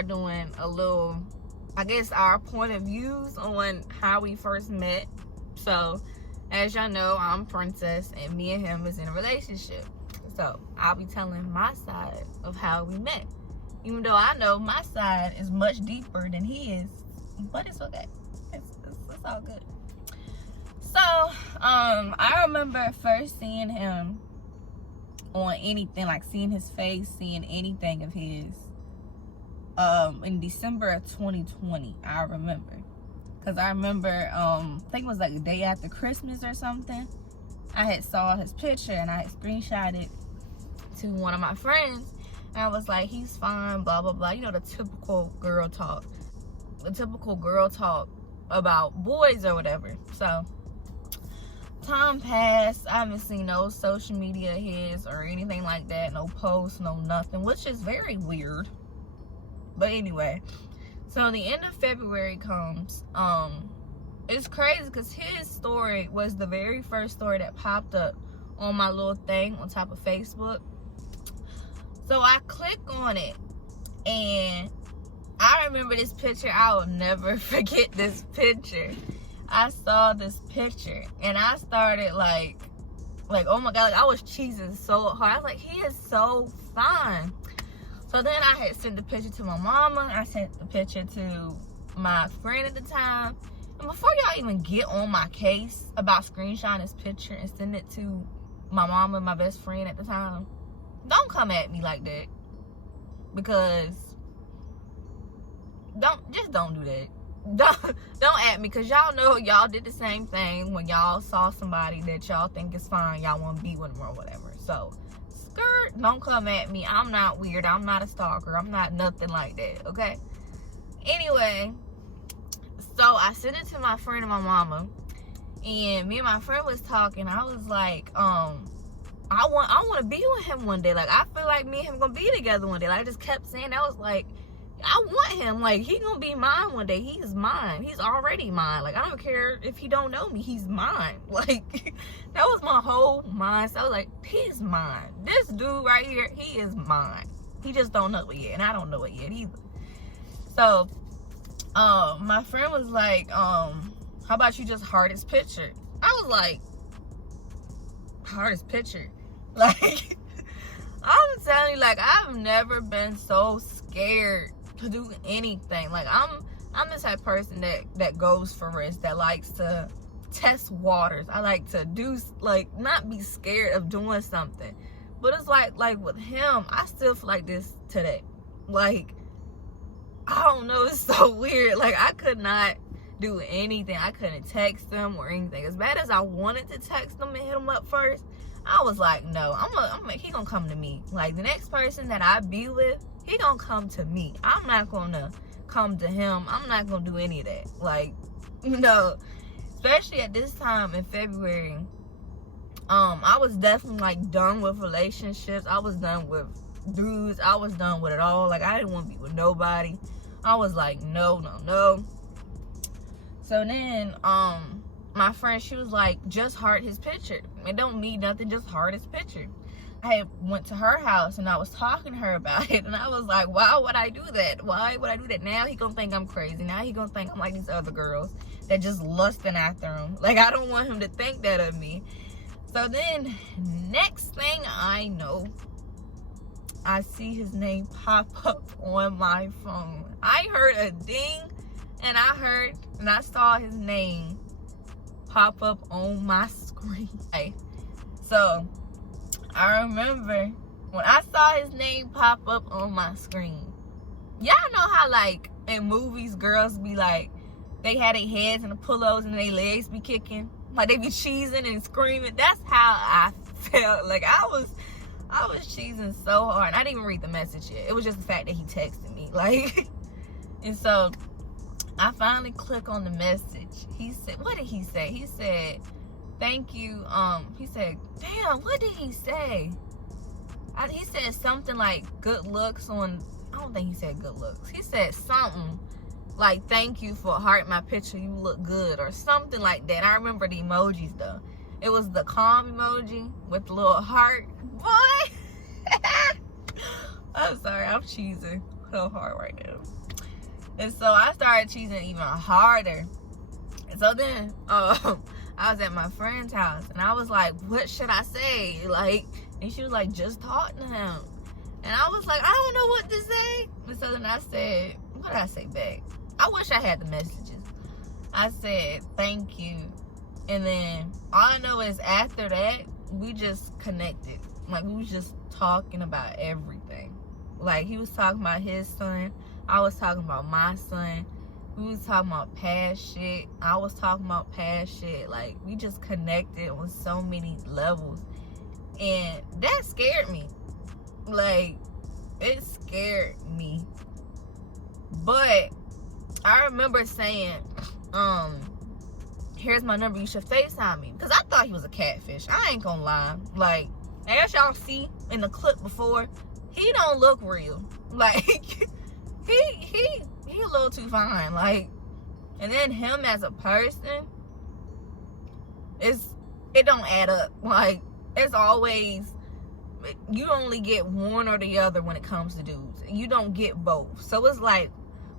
start doing a little, I guess, our point of views on how we first met. So, as y'all know, I'm Princess, and me and him is in a relationship. So, I'll be telling my side of how we met. Even though I know my side is much deeper than his, but it's okay. It's all good. So, I remember first seeing him on anything, like seeing his face, seeing anything of his, in December of 2020, I remember. Because I remember, I think it was like the day after Christmas or something, I had saw his picture and I had screenshotted to one of my friends. And I was like, he's fine, blah, blah, blah. You know, the typical girl talk. The typical girl talk about boys or whatever. So, time passed. I haven't seen no social media of his or anything like that. No posts, no nothing. Which is very weird. But anyway. So, the end of February comes. It's crazy because his story was the very first story that popped up on my little thing on top of Facebook. So I click on it, and I remember this picture. I will never forget this picture. I saw this picture, and I started like, oh my God, like I was cheesing so hard. I was like, he is so fine. So then I had sent the picture to my mama. I sent the picture to my friend at the time. And before y'all even get on my case about screenshotting this picture and send it to my mama and my best friend at the time, don't come at me like that. Because don't do that. Don't at me, because y'all know y'all did the same thing when y'all saw somebody that y'all think is fine. Y'all want to be with them or whatever. So, skirt, don't come at me. I'm not weird. I'm not a stalker. I'm not nothing like that, okay? Anyway, so I sent it to my friend and my mama, and me and my friend was talking. I was like, I want to be with him one day. Like, I feel like me and him gonna be together one day. Like, I just kept saying, I was like, I want him. Like, he gonna be mine one day. He's mine. He's already mine. Like, I don't care if he don't know me. He's mine. Like, that was my whole mindset. I was like, he's mine. This dude right here, he is mine. He just don't know it yet, and I don't know it yet either. So, my friend was like, how about you just heart his picture? I was like, heart his picture? Like, I'm telling you, like, I've never been so scared to do anything. Like, I'm the type of person that goes for risk, that likes to test waters. I like to do, like, not be scared of doing something. But it's like with him, I still feel like this today. Like, I don't know, it's so weird. Like, I could not do anything. I couldn't text him or anything. As bad as I wanted to text him and hit him up first, I was like, no, he gonna come to me. Like, the next person that I be with, he gonna come to me. I'm not gonna come to him. I'm not gonna do any of that. Like, no. Especially at this time in February, I was definitely, like, done with relationships. I was done with dudes. I was done with it all. Like, I didn't want to be with nobody. I was like, no. So then, my friend, she was like, just heart his picture. It don't mean nothing, just heart his picture. I went to her house and I was talking to her about it, and I was like, why would I do that? Why would I do that? Now he gonna think I'm crazy. Now he gonna think I'm like these other girls that just lusting after him. Like, I don't want him to think that of me. So then, next thing I know, I see his name pop up on my phone. I heard a ding, and I saw his name pop up on my screen. So, I remember when I saw his name pop up on my screen. Y'all know how, like, in movies, girls be like, they had their heads in the pillows and their legs be kicking. Like, they be cheesing and screaming. That's how I felt. Like, I was cheesing so hard. I didn't even read the message yet. It was just the fact that he texted me. Like, and so I finally click on the message. He said, what did he say? He said, thank you. He said, damn, what did he say? He said something like good looks on, I don't think he said good looks. He said something like, thank you for hearting my picture. You look good, or something like that. I remember the emojis though. It was the calm emoji with the little heart. Boy, I'm sorry, I'm cheesing. so hard right now. And so I started cheating even harder. And so then I was at my friend's house, and I was like, what should I say? Like, and she was like, just talk to him. And I was like, I don't know what to say. And so then I said, what did I say back? I wish I had the messages. I said, thank you. And then all I know is after that, we just connected. Like, we was just talking about everything. Like, he was talking about his son. I was talking about my son. We was talking about past shit. I was talking about past shit. Like, we just connected on so many levels. And that scared me. Like, it scared me. But I remember saying, here's my number, you should FaceTime me. Because I thought he was a catfish. I ain't gonna lie. Like, as y'all see in the clip before, he don't look real. Like, he a little too fine. Like, and then him as a person, it don't add up. Like, it's always, you only get one or the other when it comes to dudes. You don't get both. So it's like,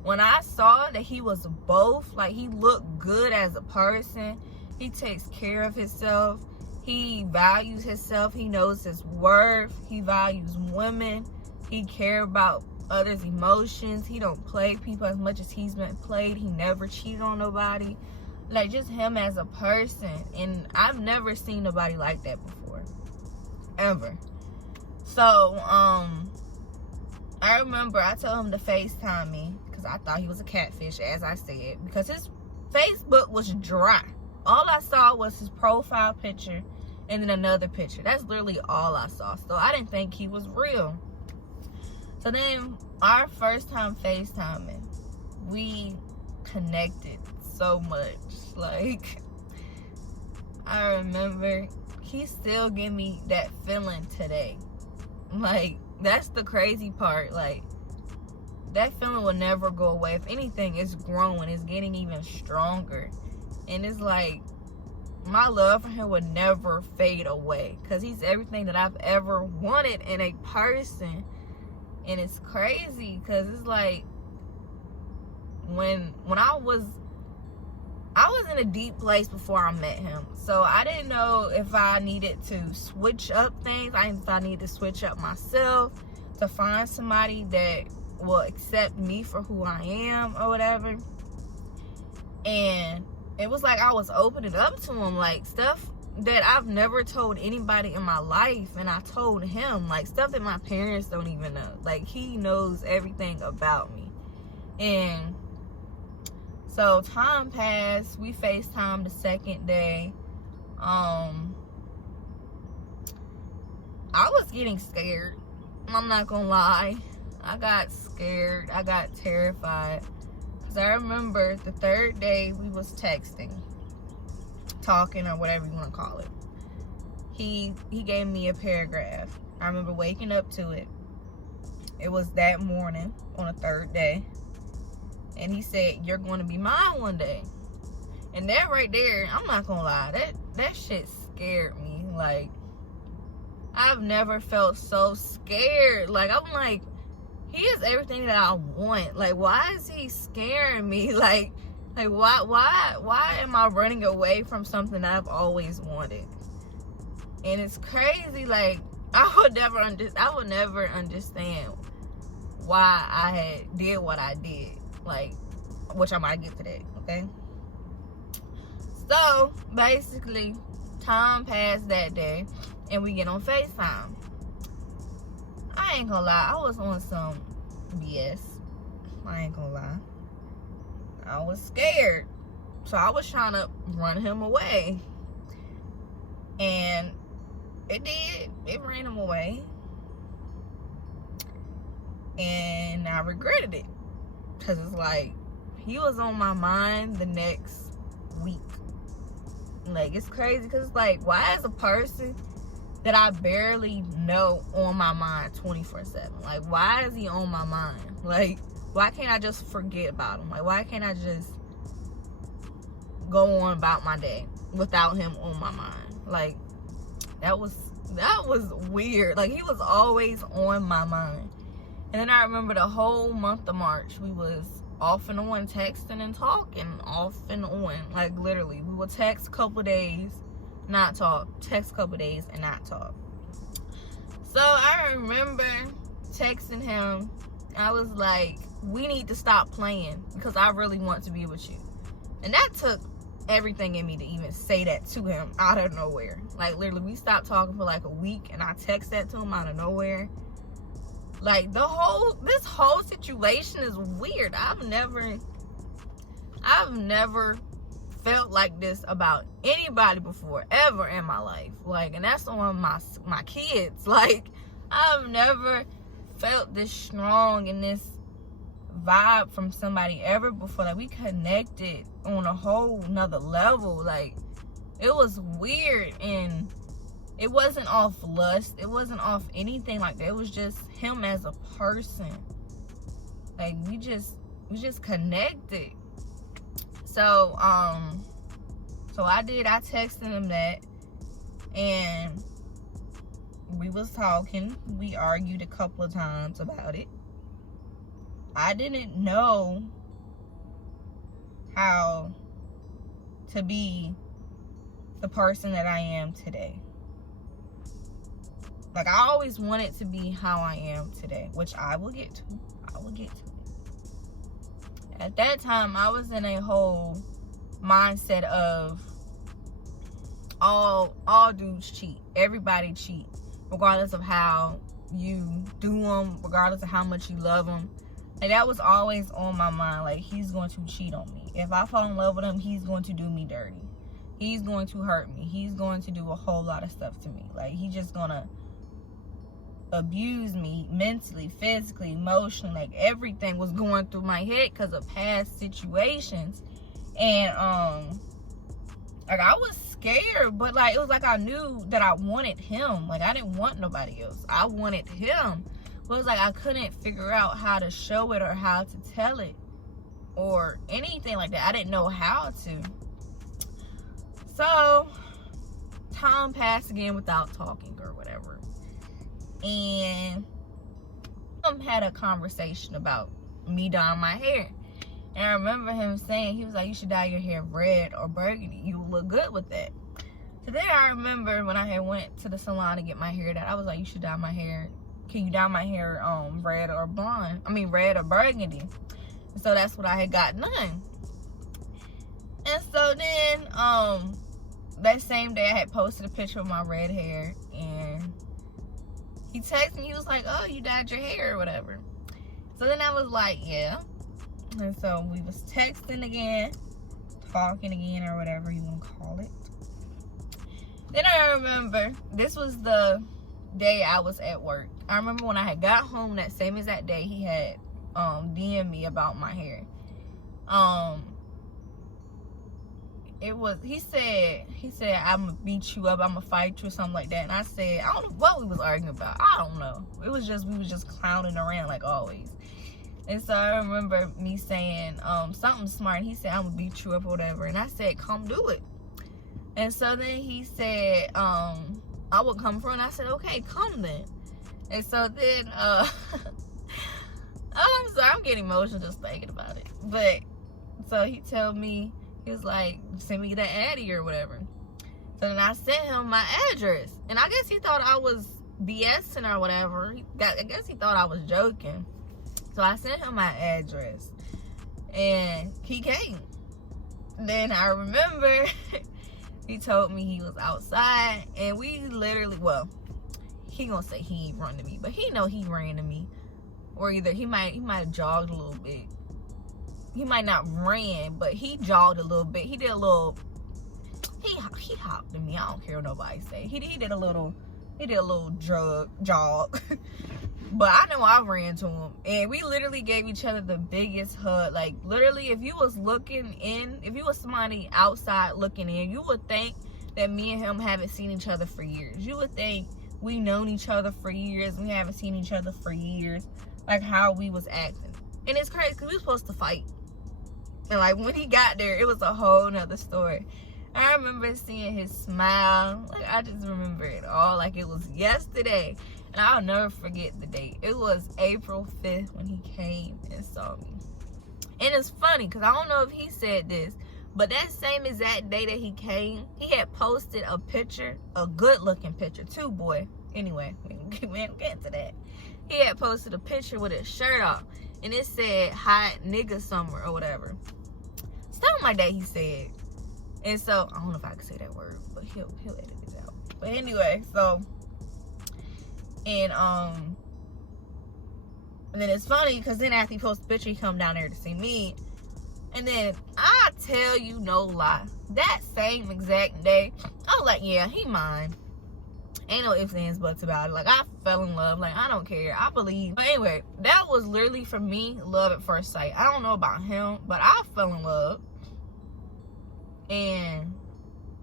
when I saw that he was both, like, he looked good as a person, he takes care of himself, he values himself, he knows his worth, he values women, he cares about others' emotions, he don't play people as much as he's been played, he never cheated on nobody. Like, just him as a person. And I've never seen nobody like that before, ever. So I remember I told him to FaceTime me because I thought he was a catfish, as I said, because his Facebook was dry. All I saw was his profile picture and then another picture. That's literally all I saw. So I didn't think he was real. So then our first time FaceTiming, we connected so much. Like, I remember he still give me that feeling today. Like, that's the crazy part. Like, that feeling will never go away. If anything, it's growing. It's getting even stronger. And it's like, my love for him would never fade away. Because he's everything that I've ever wanted in a person. And it's crazy. Because it's like, when I was in a deep place before I met him. So I didn't know if I needed to switch up things. If I needed to switch up myself to find somebody that will accept me for who I am or whatever. And it was like I was opening up to him, like, stuff that I've never told anybody in my life. And I told him, like, stuff that my parents don't even know. Like, he knows everything about me. And so time passed. We FaceTimed the second day. I was getting scared. I'm not gonna lie. I got scared. I got terrified. Because I remember the third day we was texting, talking, or whatever you want to call it. He gave me a paragraph. I remember waking up to it. It was that morning on the third day. And he said, you're going to be mine one day. And that right there, I'm not gonna lie, that shit scared me. Like, I've never felt so scared. Like, I'm like, he is everything that I want. Like, why is he scaring me? Like why am I running away from something I've always wanted? And it's crazy. Like, I would never understand why I had did what I did. Like, which I might get to that, okay? So, basically, time passed that day, and we get on FaceTime. I ain't gonna lie, I was on some BS. I ain't gonna lie. I was scared. So, I was trying to run him away. And it did. It ran him away. And I regretted it. Because it's like, he was on my mind the next week. Like, it's crazy. Because it's like, why is a person that I barely know on my mind 24/7? Like, why is he on my mind? Like, why can't I just forget about him? Like, why can't I just go on about my day without him on my mind? Like, that was weird. Like, he was always on my mind. And then I remember the whole month of March, we was off and on texting and talking, off and on. Like, literally, we would text a couple days, not talk. Text a couple days and not talk. So I remember texting him. I was like, we need to stop playing because I really want to be with you. And that took everything in me to even say that to him out of nowhere. Like, literally, we stopped talking for like a week and I text that to him out of nowhere. Like, this whole situation is weird. I've never felt like this about anybody before, ever in my life. Like, and that's on my kids. Like, I've never felt this strong and this vibe from somebody ever before. Like, we connected on a whole nother level. Like, it was weird, and it wasn't off lust. It wasn't off anything like that. It was just him as a person. Like, we just connected. So, I texted him that, and we was talking. We argued a couple of times about it. I didn't know how to be the person that I am today. Like, I always wanted to be how I am today, which I will get to. At that time, I was in a whole mindset of all dudes cheat. Everybody cheat, regardless of how you do them, regardless of how much you love them. Like, that was always on my mind. Like, he's going to cheat on me. If I fall in love with him, he's going to do me dirty. He's going to hurt me. He's going to do a whole lot of stuff to me. Like, he's just gonna abuse me mentally, physically, emotionally. Like, everything was going through my head because of past situations. And like, I was scared, but like, it was like I knew that I wanted him. Like, I didn't want nobody else. I wanted him. But it was like I couldn't figure out how to show it or how to tell it or anything like that. I didn't know how to. So time passed again without talking or whatever. And had a conversation about me dyeing my hair. And I remember him saying, he was like, you should dye your hair red or burgundy. You will look good with that. So then I remember when I had went to the salon to get my hair done, I was like, you should dye my hair. Can you dye my hair red or blonde? I mean, red or burgundy. So that's what I had got done. And so then, that same day I had posted a picture of my red hair, and he texted me, he was like, oh, you dyed your hair or whatever. So then I was like, yeah. And so we was texting again, talking again, or whatever you want to call it. Then I remember, this was the day I was at work. I remember when I had got home that same exact day, he had DM'd me about my hair. He said, I'm gonna beat you up, I'm gonna fight you, or something like that. And I said, I don't know what we was arguing about. I don't know. We was just clowning around like always. And so I remember me saying something smart. He said, I'm gonna beat you up or whatever. And I said, come do it. And so then he said, I would come for it. And I said, okay, come then. And so then, I'm sorry, I'm getting emotional just thinking about it. But, so he told me, he was like, send me the Addy or whatever. So then I sent him my address. And I guess he thought I was BSing or whatever. I guess he thought I was joking. So I sent him my address. And he came. Then I remember he told me he was outside. And we literally, well, he gonna say he ain't run to me. But he know he ran to me. Or either he might have jogged a little bit. He might not ran, but he jogged a little bit. He did a little, he hopped to me. I don't care what nobody say. He did a little jog. But I know I ran to him. And we literally gave each other the biggest hug. Like, literally, if you was looking in, if you was somebody outside looking in, you would think that me and him haven't seen each other for years. You would think we known each other for years. We haven't seen each other for years. Like, how we was acting. And it's crazy because we were supposed to fight. And like, when he got there, it was a whole nother story. I remember seeing his smile. Like, I just remember it all like it was yesterday. And I'll never forget the date. It was April 5th when he came and saw me. And it's funny because I don't know if he said this, but that same exact day that he came, he had posted a picture, a good looking picture too, boy. Anyway, we ain't get into that. He had posted a picture with his shirt off, and it said hot nigga summer or whatever. Something like that he said. And so, I don't know if I can say that word, but he'll edit it out. But anyway, so, and then it's funny because then after he posted the picture, he come down there to see me. And then I tell you no lie, that same exact day, I was like, yeah, he mine. Ain't no ifs, ands, buts about it. Like, I fell in love. Like, I don't care. I believe. But anyway, that was literally, for me, love at first sight. I don't know about him, but I fell in love. And,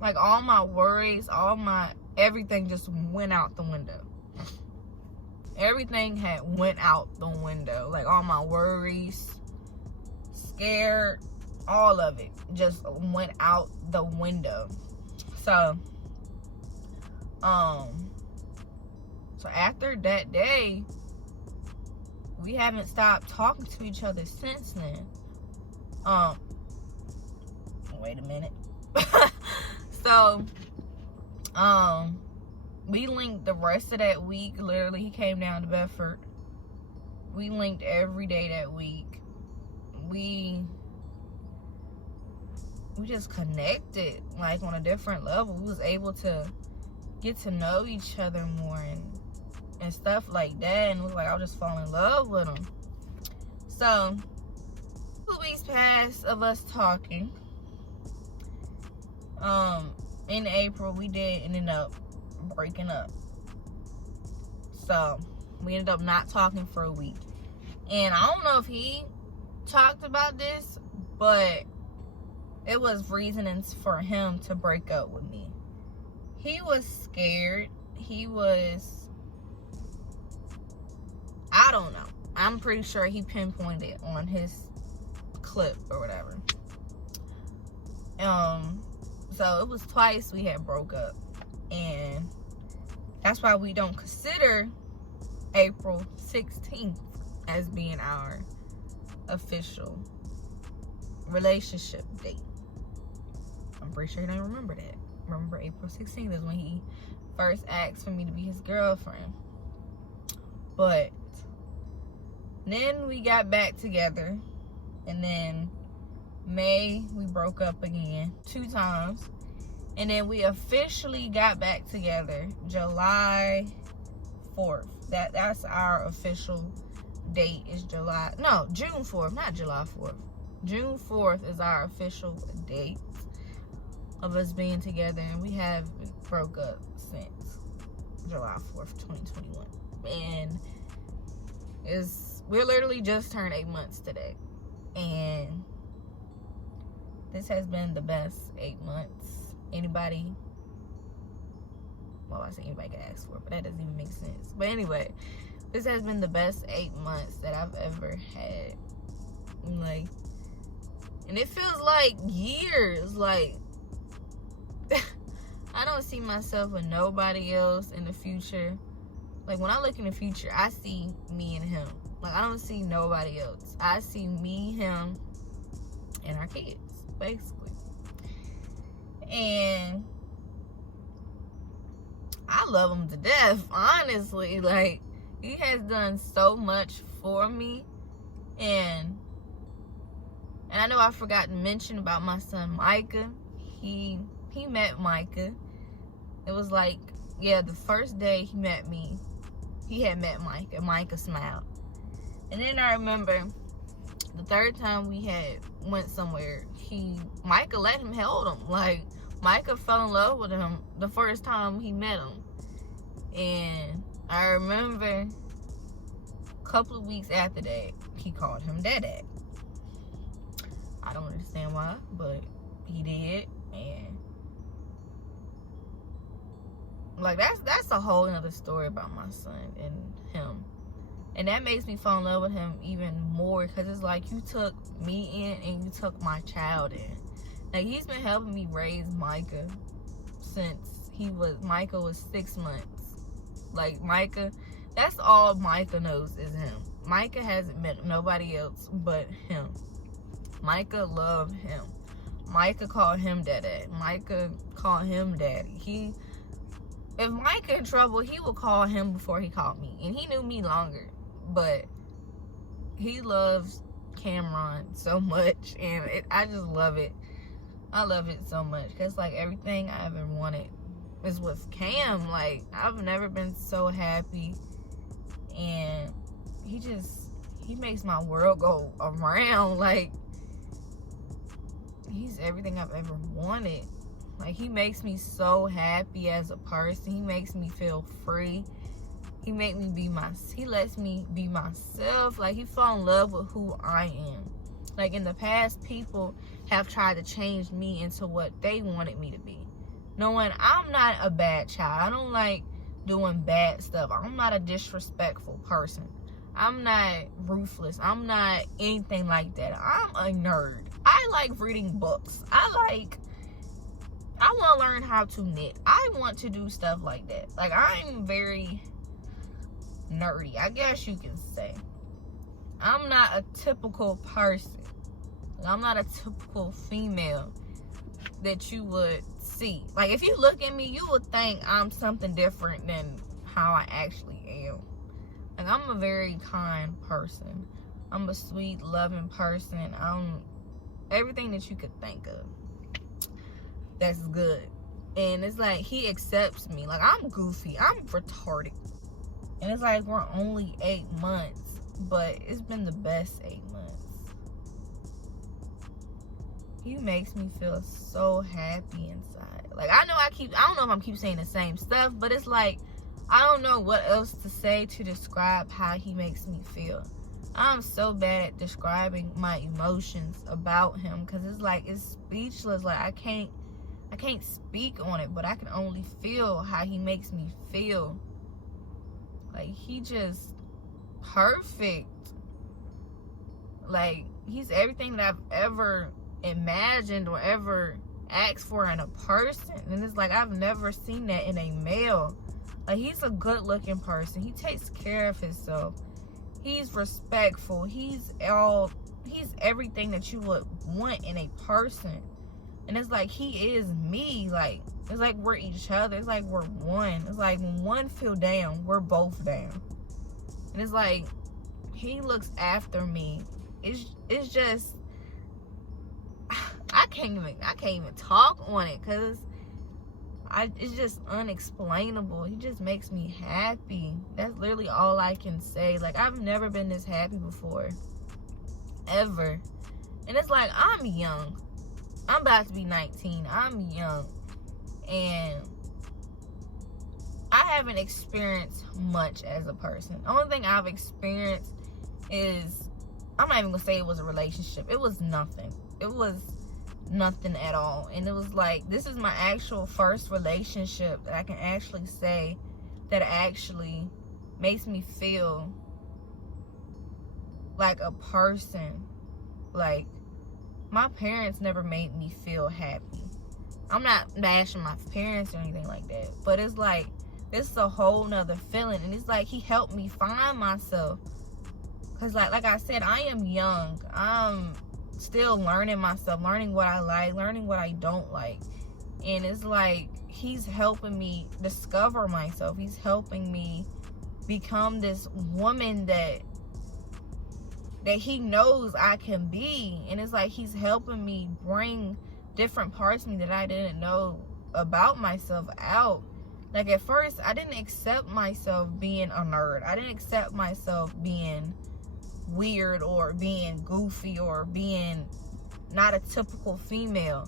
like, all my worries, all my everything just went out the window. Everything had went out the window. Like, all my worries, scared, all of it just went out the window. So after that day, we haven't stopped talking to each other since then. Wait a minute. So we linked the rest of that week. Literally, he came down to Bedford. We linked every day that week. We just connected, like, on a different level. We was able to get to know each other more and stuff like that. And it was like I was just falling in love with him. So 2 weeks passed of us talking. In April, we did end up breaking up. So we ended up not talking for a week. And I don't know if he talked about this, but it was reasonings for him to break up with me. He was scared. He was, I don't know. I'm pretty sure he pinpointed on his clip or whatever. So it was twice we had broke up. And that's why we don't consider April 16th as being our official relationship date. I'm pretty sure he don't remember that. Remember, April 16th is when he first asked for me to be his girlfriend. But then we got back together, and then May we broke up again 2 times, and then we officially got back together July 4th. That's our official date, is June 4th, not July 4th. June 4th is our official date of us being together, and we have broke up since July 4th, 2021. And we're literally just turned 8 months today. And this has been the best 8 months anybody can ask for, but that doesn't even make sense. But anyway, this has been the best 8 months that I've ever had. Like, and it feels like years. Like, I don't see myself with nobody else in the future. Like, when I look in the future, I see me and him. Like, I don't see nobody else. I see me, him, and our kids, basically. And I love him to death, honestly. Like, he has done so much for me. And I know I forgot to mention about my son, Micah. He met Micah. It was like, yeah, the first day he met me, he had met Micah. Micah smiled. And then I remember the third time we had went somewhere, Micah let him hold him. Like, Micah fell in love with him the first time he met him. And I remember a couple of weeks after that, he called him Dad. I don't understand why, but he did. And like, that's a whole other story about my son and him. And that makes me fall in love with him even more, because it's like you took me in and you took my child in. Like, he's been helping me raise Micah since Micah was 6 months. Like, Micah, That's all Micah knows is him. Micah hasn't met nobody else but him. Micah loved him. Micah called him daddy. Micah called him daddy. If Micah in trouble, he would call him before he called me. And he knew me longer. But he loves Cameron so much. And I just love it. I love it so much. Because, like, everything I ever wanted is with Cam. Like, I've never been so happy. And he makes my world go around. Like, he's everything I've ever wanted. Like, he makes me so happy as a person. He makes me feel free. He lets me be myself. Like, he fall in love with who I am. Like, in the past, people have tried to change me into what they wanted me to be. Knowing I'm not a bad child. I don't like doing bad stuff. I'm not a disrespectful person. I'm not ruthless. I'm not anything like that. I'm a nerd. I like reading books. I want to learn how to knit. I want to do stuff like that. Like, I'm very nerdy, I guess you can say. I'm not a typical person. I'm not a typical female that you would see. Like, if you look at me, you would think I'm something different than how I actually am. Like, I'm a very kind person. I'm a sweet, loving person. I'm everything that you could think of. That's good. And it's like, he accepts me. Like, I'm goofy. I'm retarded. And it's like, we're only 8 months. But it's been the best 8 months. He makes me feel so happy inside. Like, I don't know if I'm keep saying the same stuff. But it's like, I don't know what else to say to describe how he makes me feel. I'm so bad at describing my emotions about him. Because it's like, it's speechless. Like, I can't speak on it, but I can only feel how he makes me feel. Like, he just perfect. Like, he's everything that I've ever imagined or ever asked for in a person. And it's like, I've never seen that in a male. Like, he's a good looking person. He takes care of himself. He's respectful. He's everything that you would want in a person. And it's like, he is me. Like, it's like we're each other. It's like we're one. It's like when one feel down, we're both down. And it's like, he looks after me. It's just, I can't even talk on it, because it's just unexplainable. He just makes me happy. That's literally all I can say. Like, I've never been this happy before. Ever. And it's like, I'm young. I'm about to be 19. I'm young. And I haven't experienced much as a person. The only thing I've experienced is, I'm not even going to say it was a relationship. It was nothing. It was nothing at all. And it was like, this is my actual first relationship that I can actually say that actually makes me feel like a person. Like, my parents never made me feel happy. I'm not bashing my parents or anything like that, but it's like, this is a whole nother feeling. And it's like, he helped me find myself. Because like I said, I am young. I'm still learning myself, learning what I like, learning what I don't like. And it's like, he's helping me discover myself. He's helping me become this woman that he knows I can be. And it's like, he's helping me bring different parts of me that I didn't know about myself out. Like, at first, I didn't accept myself being a nerd. I didn't accept myself being weird or being goofy or being not a typical female.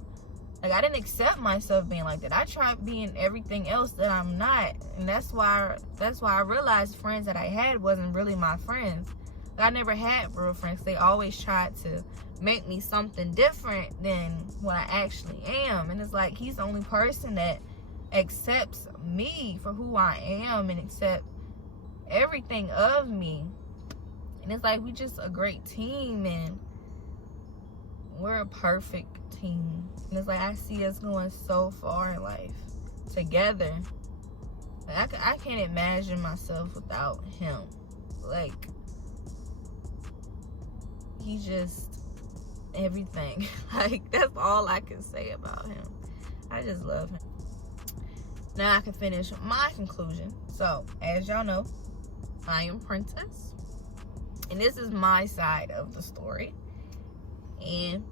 Like, I didn't accept myself being like that. I tried being everything else that I'm not. And that's why I realized friends that I had wasn't really my friends. I never had real friends. They always tried to make me something different than what I actually am. And it's like, he's the only person that accepts me for who I am and accept everything of me. And it's like, we just a great team, and we're a perfect team. And it's like, I see us going so far in life together. Like, I can't imagine myself without him. Like, he just everything. Like, that's all I can say about him. I just love him. Now I can finish my conclusion. So, as y'all know, I am Princess. And this is my side of the story. And